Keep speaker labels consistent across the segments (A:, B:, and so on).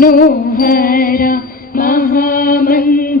A: मनोहर महामन्त्राधिपा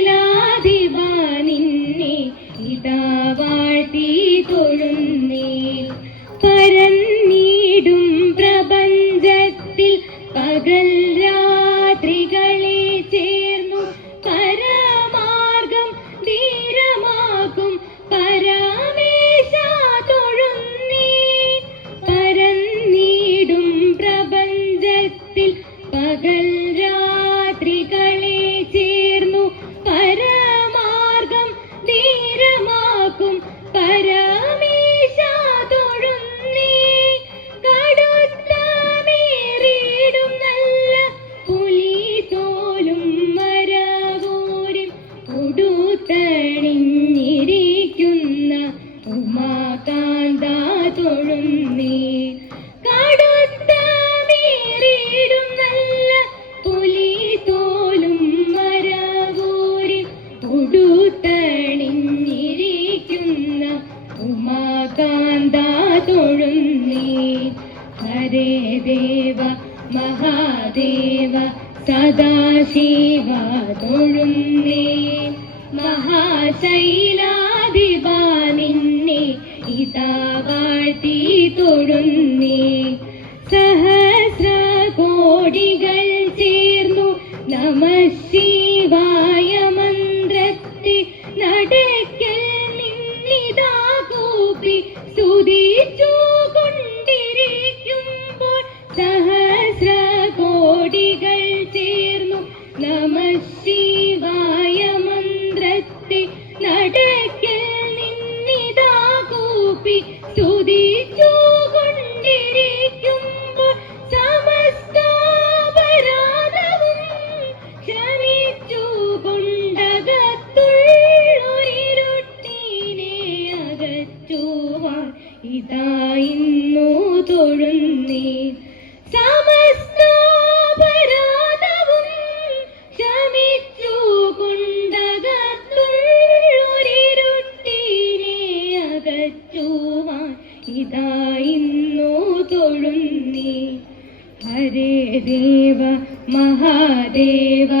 A: ദേവ മഹാദേവ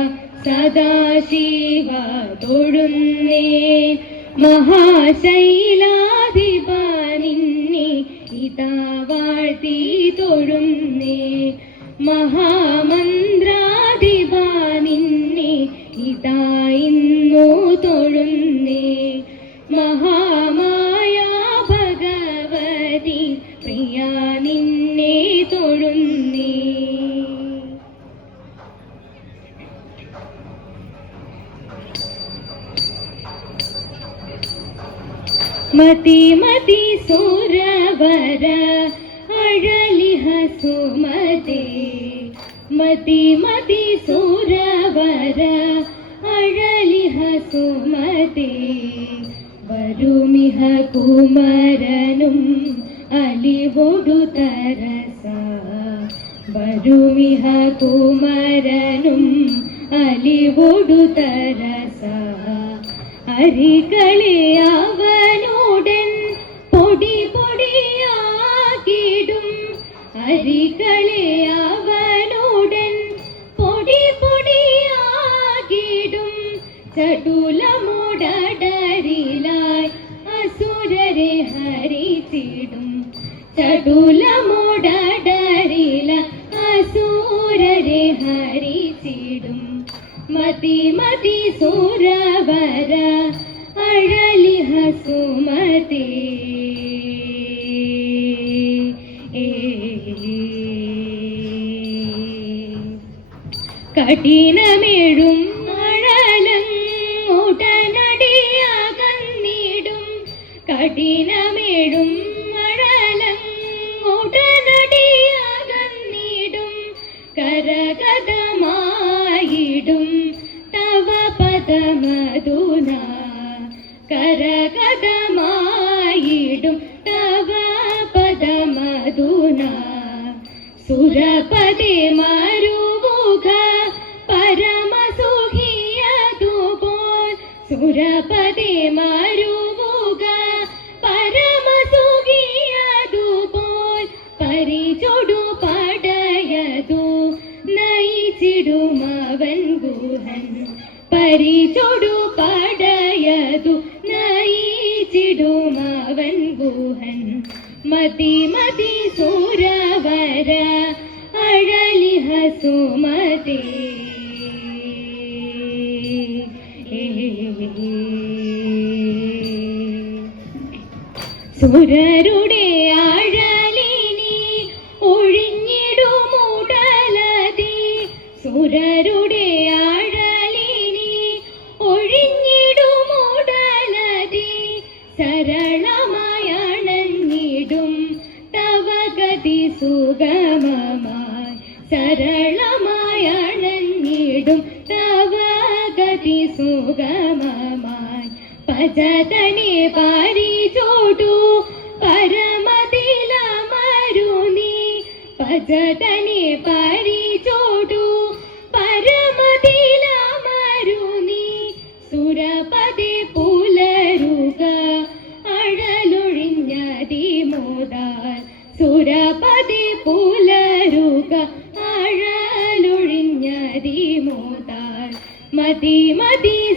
A: സദാശിവ തൊഴുന്നേ. മഹാശൈലാധിപ നിന്നെ ഇതാ തൊഴുന്നേ. മഹാമന്ത്രാധിപ ഇതായി മതിമതി സുരവര. അഴലിഹ സുമതി. മതിമതി സുരവര. അഴലിഹ സുമതി. വരുമിഹ കുമരനും അലിവൊടു തരസ. വരുമിഹ കുമരനും അലിവൊടു തരസ. അരികളെ അവർ അരികളെ അവനോടൻ പൊടി പൊടിയാകിടും. അസുരരെ ഹരിച്ചിടും. ചടുലമുടരില അസുരരെ ഹരിച്ചിടും. മതി മതി സുരവര അഴലിഹ സുമതി കഠിനമേഴും മഴലങ്ങുടനടിയാകന്നിടും കഠിനമേഴും മഴലങ്ങുടനടിയാകന്നിടും കരകതമായിടും പരിചൊടു പടയതു നയിച്ചിടുമവൻ ഗുഹൻ. മതി മതി സൂരവര അഴലിഹ സുമതി. സുരരുടെ ആഴലിനി ഒഴിഞ്ഞിടുമുടലതി സുരരുടെ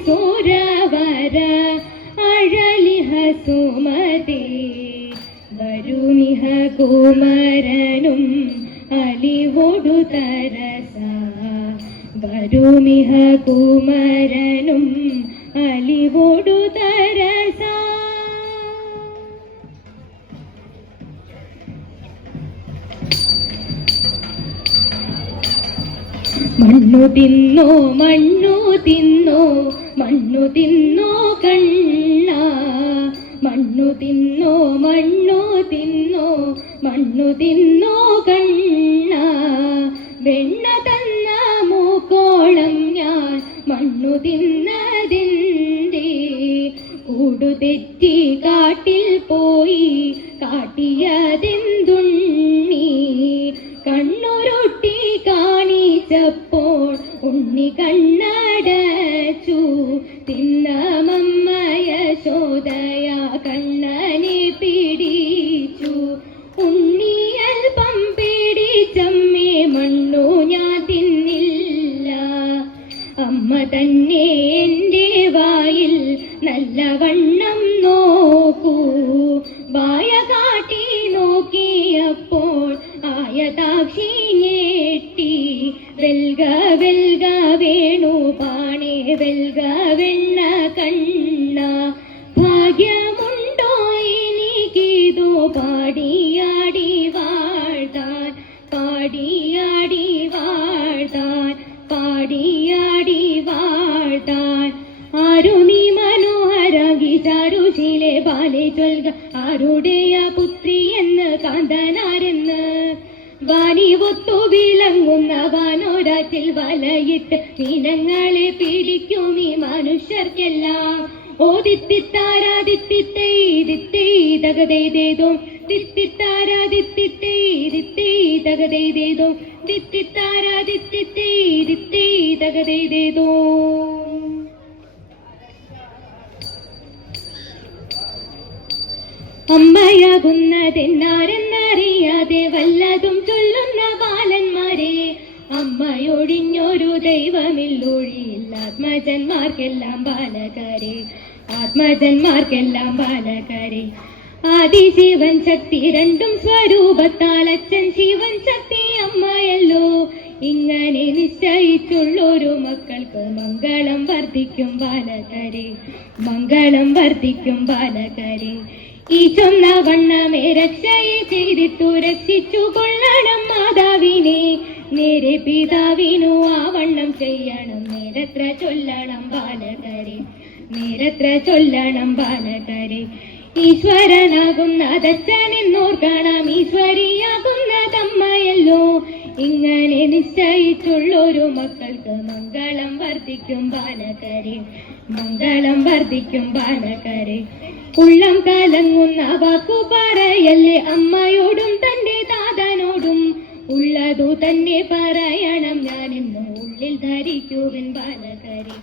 A: മതി സുരവര അഴലിഹ സുമതി. വരുനിഹ കുമരനും അലിവൊടു തരസ വരുമിഹ കുമരനും അലിവൊടു തരസ മണ്ണു തിന്നോ മണ്ണു തിന്നോ മണ്ണു തിന്നോ കണ്ണ മണ്ണു തിന്നോ മണ്ണു തിന്നോ മണ്ണു തിന്നോ കണ്ണ വെണ്ണ തന്ന മൂക്കോളം ഞാൻ മണ്ണു തിന്നതിന്റെ കൂടുതെറ്റി കാട്ടിൽ തന്നെ എന്റെ വായിൽ നല്ലവണ്ണം ആരുടെയ പുത്രി എന്ന് കാന്തനാരെന്ന്? വാനി ഒത്തു വിളങ്ങുന്ന വാനോരാറ്റിൽ വലയിട്ട് മീനങ്ങളെ പീഡിക്കും ഈ മനുഷ്യർക്കെല്ലാം. ഓ തിത്തിത്താരാതിത്തിത്തേതിത്തേതകതേതേതോ ദിത്തിത്തൈ അമ്മയാകുന്നതെന്നാരെന്നറിയാതെ വല്ലതും ചൊല്ലുന്ന ബാലന്മാരെ. അമ്മയൊഴിഞ്ഞൊരു ദൈവമില്ലൊഴിയില്ല ആത്മജന്മാർക്കെല്ലാം ബാലകരെ. ആത്മജന്മാർക്കെല്ലാം ബാലകരെ. ആദി ശിവൻ ശക്തി രണ്ടും സ്വരൂപത്താൽ അച്ഛൻ ശിവൻ ശക്തി അമ്മയല്ലോ. ഇങ്ങനെ നിശ്ചയിച്ചുള്ളൊരു മക്കൾക്ക് മംഗളം വർദ്ധിക്കും ബാലകരെ. മംഗളം വർദ്ധിക്കും ബാലകരെ. ഈ ചൊന്ന വണ്ണമേ രക്ഷയെ ചെയ്തിട്ടു രക്ഷിച്ചു കൊള്ളണം മാതാവിനെ. നേരെ പിതാവിനു ആ വണ്ണം ചെയ്യണം. നേരത്ര ചൊല്ലണം ബാലകരെ. നേരത്ര ചൊല്ലണം ബാലകരെ. ഈശ്വരനാകുന്ന ദച്ചനെന്നോർക്കണം ഈശ്വരിയാകുന്ന തമ്മയല്ലോ ഇങ്ങനെ നിശ്ചയിച്ചുള്ളൊരു മക്കൾക്ക് മംഗളം വർദ്ധിക്കും ബാലകരെ. മംഗളം വർദ്ധിക്കും ബാലകരെ. ഉള്ളം കലങ്ങുന്ന വാക്കു പറയല്ലേ അമ്മയോടും തന്റെ താതനോടും ഉള്ളതു തന്നെ പറയണം ഞാൻ ഇന്ന് ഉള്ളിൽ ധരിക്കുവൻ ബാലകരെ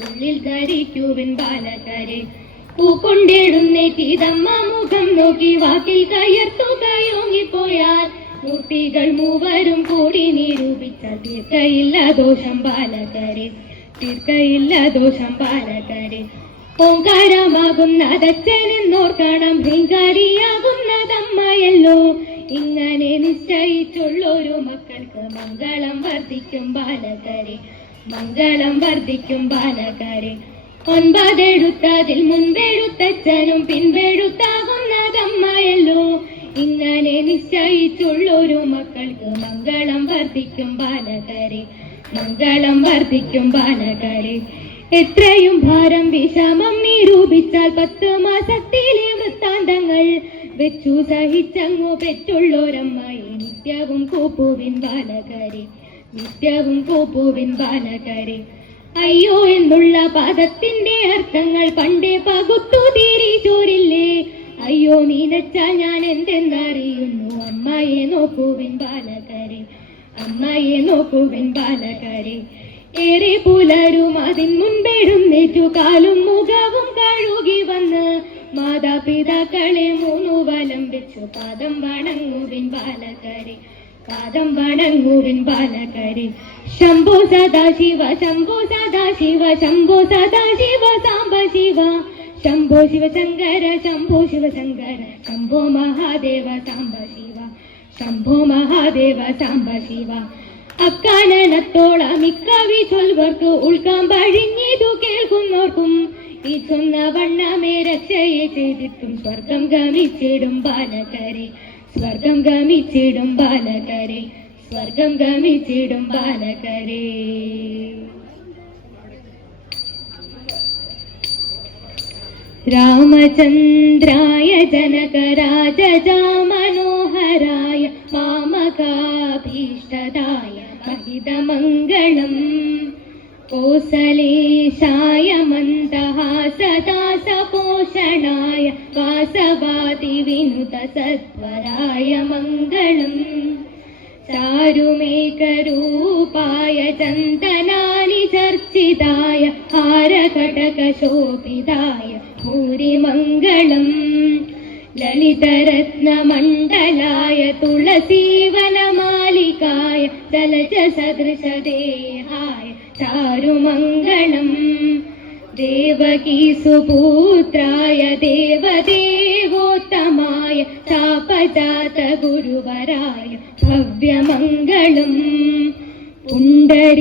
A: ഉള്ളിൽ ധരിക്കുവൻ ബാലകരെ. പൂക്കൊണ്ടിടുന്നേറ്റിതമ്മ മുഖം നോക്കി വാക്കിൽ കയർത്തുകയോങ്ങിപ്പോയാൽ മൂർത്തികൾ മൂവരും കൂടി നിരൂപിച്ച തീർക്കയില്ല ദോഷം ബാലകരെ തീർക്കയില്ല ദോഷം ബാലകരെ. ഓങ്കാരമാകുന്നതച്ഛനെന്നോർക്കണം ഭീങ്കാരിയാകുന്നതമ്മയല്ലോ ഇങ്ങനെ നിശ്ചയിച്ചുള്ളൊരു മക്കൾക്ക് മംഗളം വർദ്ധിക്കും ബാലകരെ. മംഗളം വർദ്ധിക്കും ബാലകരെ. ഒൻപതെഴുത്തതിൽ മുൻപെഴുത്തച്ഛനും പിൻപെഴുത്താകുന്നതമ്മയല്ലോ ഇങ്ങനെ നിശ്ചയിച്ചുള്ളൊരു മക്കൾക്ക് മംഗളം വർദ്ധിക്കും ബാലകരെ. മംഗളം വർദ്ധിക്കും ബാലകരെ. എത്രയും ഭാരം വിഷമം നിരൂപിച്ചാൽ പത്ത് മാസത്തിലെ വൃത്താന്തങ്ങൾ വെച്ചു സഹിച്ചങ്ങോ പെറ്റുള്ളോരമ്മായി. നിത്യവും കൂപ്പുവിൻ ബാലകരെ നിത്യവും കൂപ്പുവിൻ ബാലകരെ. അയ്യോ എന്നുള്ള പദത്തിന്റെ അർത്ഥങ്ങൾ പണ്ടേ പകുത്തു തീരി ചോരില്ലേ? അയ്യോ നീനച്ചാൽ ഞാൻ എന്തെന്നറിയുന്നു? അമ്മയെ നോക്കുവിൻ ബാലകരെ അമ്മയെ നോക്കുവിൻ ബാലകരെ. ഏറെ പുലരും അതിൻ മുൻപെഴുന്നേറ്റു കാലും മുഖവും കഴുകി വന്ന് മാതാപിതാക്കളെ മൂന്നു വലം വെച്ചു. പാദം വണങ്ങുവിൻ ബാലകരെ പാദം വണങ്ങുവിൻ ബാലകരെ. ശംഭോ സദാശിവ ശംഭോ സദാശിവ ശംഭോ സദാശിവ സാംബ ശിവ. ശംഭോ ശിവശങ്കര ശംഭോ ശിവശങ്കര. ശംഭോ മഹാദേവ സാംബ ശിവ. ശംഭോ മഹാദേവ സാംബ ശിവ. അക്കാനനത്തോളം ഇക്കാവി ചൊൽവർക്ക് ഉൾക്കാമ്പഴിഞ്ഞിതു കേൾക്കുന്നോർക്കും. ഈ ചൊന്ന വണ്ണമേ രക്ഷയെ ചെയ്തിട്ടും സ്വർഗം ഗമിച്ചിടും ബാലകരെ. സ്വർഗം ഗമിച്ചിടും ബാലകരെ. സ്വർഗം ഗമിച്ചിടും ബാലകരെ. രാമചന്ദ്രായ ജനകരാജ മനോഹരായ മാമകാഭീഷ്ടദായ महितमङ्गलम् कोसलेशाय मन्दहासदासपोषणाय वासवादिविनुतसत्वराय मङ्गलम् चारुमेकरूपाय चन्दनानि चर्चिताय हारकटकशोभिताय भूरिमङ्गलम् ललितरत्नमण्डलाय तुलसीवनमालिकाय जलजसदृशदेहाय चारुमङ्गलम् देवकीसुपुत्राय देवदेवोत्तमाय चापजातगुरुवराय भव्यमङ्गलम् पुण्डरीकाक्षाय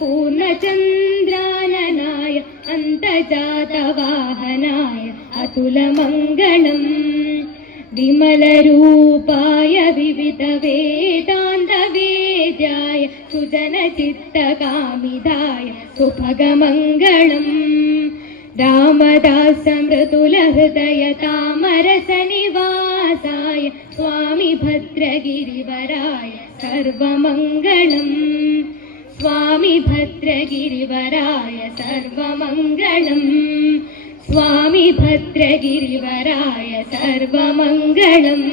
A: पूर्णचन्द्राननाय अन्तजातवाहनाय अतुलमङ्गलम् विमलरूपाय विविधवेदान्तवेद्याय सुजनचित्तकामिदाय सुभगमङ्गलम् रामदासमृदुलहृदय तामरसनिवासाय स्वामि भद्रगिरिवराय सर्वमङ्गलम् स्वामि भद्रगिरिवराय सर्वमङ्गलम् स्वामि भद्रगिरिवराय सर्वमङ्गलम्